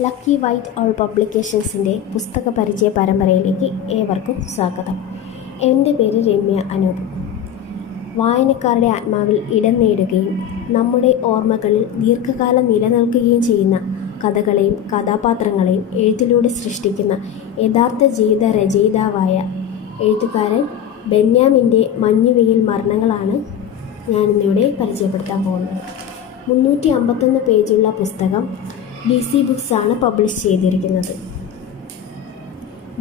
Lucky white all പബ്ലിക്കേഷൻസിന്റെ പുസ്തക പരിചയ പരമ്പരയിലേക്ക് ഏവർക്കും സ്വാഗതം. എന്റെ പേര് രമ്യ അനൂപ്. വായനക്കാരുടെ ആത്മാവിൽ ഇടം നേടുകയും നമ്മുടെ ഓർമ്മകളിൽ ദീർഘകാലം നിലനിൽക്കുകയും ചെയ്യുന്ന കഥകളെയും കഥാപാത്രങ്ങളെയും എഴുത്തിലൂടെ സൃഷ്ടിക്കുന്ന യഥാർത്ഥ ജീവിത രചയിതാവായ എഴുത്തുകാരൻ ബെന്യാമിന്റെ മഞ്ഞുവെയിൽ മരണങ്ങളാണ് ഞാനിന്നിവിടെ പരിചയപ്പെടുത്താൻ പോകുന്നത്. മുന്നൂറ്റി അമ്പത്തൊന്ന് പേജുള്ള പുസ്തകം ഡി സി ബുക്സ് ആണ് പബ്ലിഷ് ചെയ്തിരിക്കുന്നത്.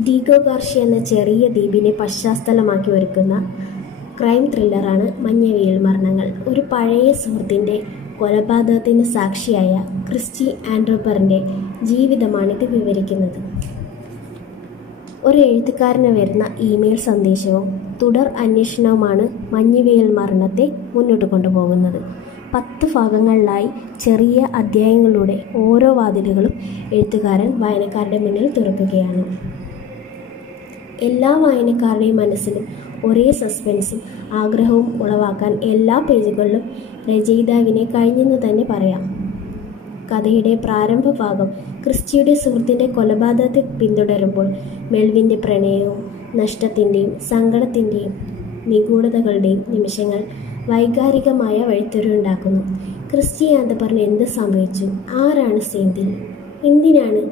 ഡീഗോ ഗാർഷി എന്ന ചെറിയ ദ്വീപിനെ പശ്ചാത്തലമാക്കി ഒരുക്കുന്ന ക്രൈം ത്രില്ലറാണ് മഞ്ഞവീൽ മരണങ്ങൾ. ഒരു പഴയ സുഹൃത്തിന്റെ കൊലപാതകത്തിന് സാക്ഷിയായ ക്രിസ്റ്റി ആൻഡ്രോപ്പറിന്റെ ജീവിതമാണിത് വിവരിക്കുന്നത്. ഒരു എഴുത്തുകാരന് വരുന്ന ഇമെയിൽ സന്ദേശവും തുടർ അന്വേഷണവുമാണ് മഞ്ഞുവെയിൽ മരണത്തെ മുന്നോട്ട് കൊണ്ടുപോകുന്നത്. പത്ത് ഭാഗങ്ങളിലായി ചെറിയ അധ്യായങ്ങളിലൂടെ ഓരോ വാതിലുകളും എഴുത്തുകാരൻ വായനക്കാരുടെ മുന്നിൽ തുറക്കുകയാണ്. എല്ലാ വായനക്കാരുടെയും മനസ്സിലും ഒരേ സസ്പെൻസും ആഗ്രഹവും ഉളവാക്കാൻ എല്ലാ പേജുകളിലും രചയിതാവിനെ കഴിഞ്ഞെന്ന് തന്നെ പറയാം. കഥയുടെ പ്രാരംഭ ഭാഗം ക്രിസ്റ്റിയുടെ സുഹൃത്തിന്റെ കൊലപാതകത്തെ പിന്തുടരുമ്പോൾ മെൽവിന്റെ പ്രണയവും നഷ്ടത്തിന്റെയും സങ്കടത്തിന്റെയും നിഗൂഢതകളുടെയും നിമിഷങ്ങൾ വൈകാരികമായ വഴിത്തിരിവുണ്ടാക്കുന്നു. ക്രിസ്റ്റിയാന്ത പറഞ്ഞ് എന്ത് സംഭവിച്ചു? ആരാണ് സെന്തിൽ എന്തിനാണ്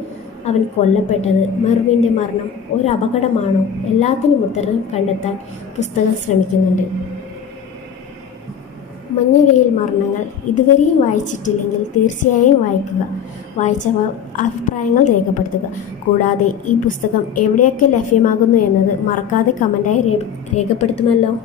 അവൻ കൊല്ലപ്പെട്ടത്? മെർവിന്റെ മരണം ഒരു അപകടമാണോ എല്ലാത്തിനും ഉത്തരം കണ്ടെത്താൻ പുസ്തകം ശ്രമിക്കുന്നുണ്ട്. മഞ്ഞവെയിൽ മരണങ്ങൾ ഇതുവരെയും വായിച്ചിട്ടില്ലെങ്കിൽ തീർച്ചയായും വായിക്കുക. വായിച്ച അഭിപ്രായങ്ങൾ രേഖപ്പെടുത്തുക. കൂടാതെ ഈ പുസ്തകം എവിടെയൊക്കെ ലഭ്യമാകുന്നു എന്നത് മറക്കാതെ കമന്റായി രേഖപ്പെടുത്തുമല്ലോ.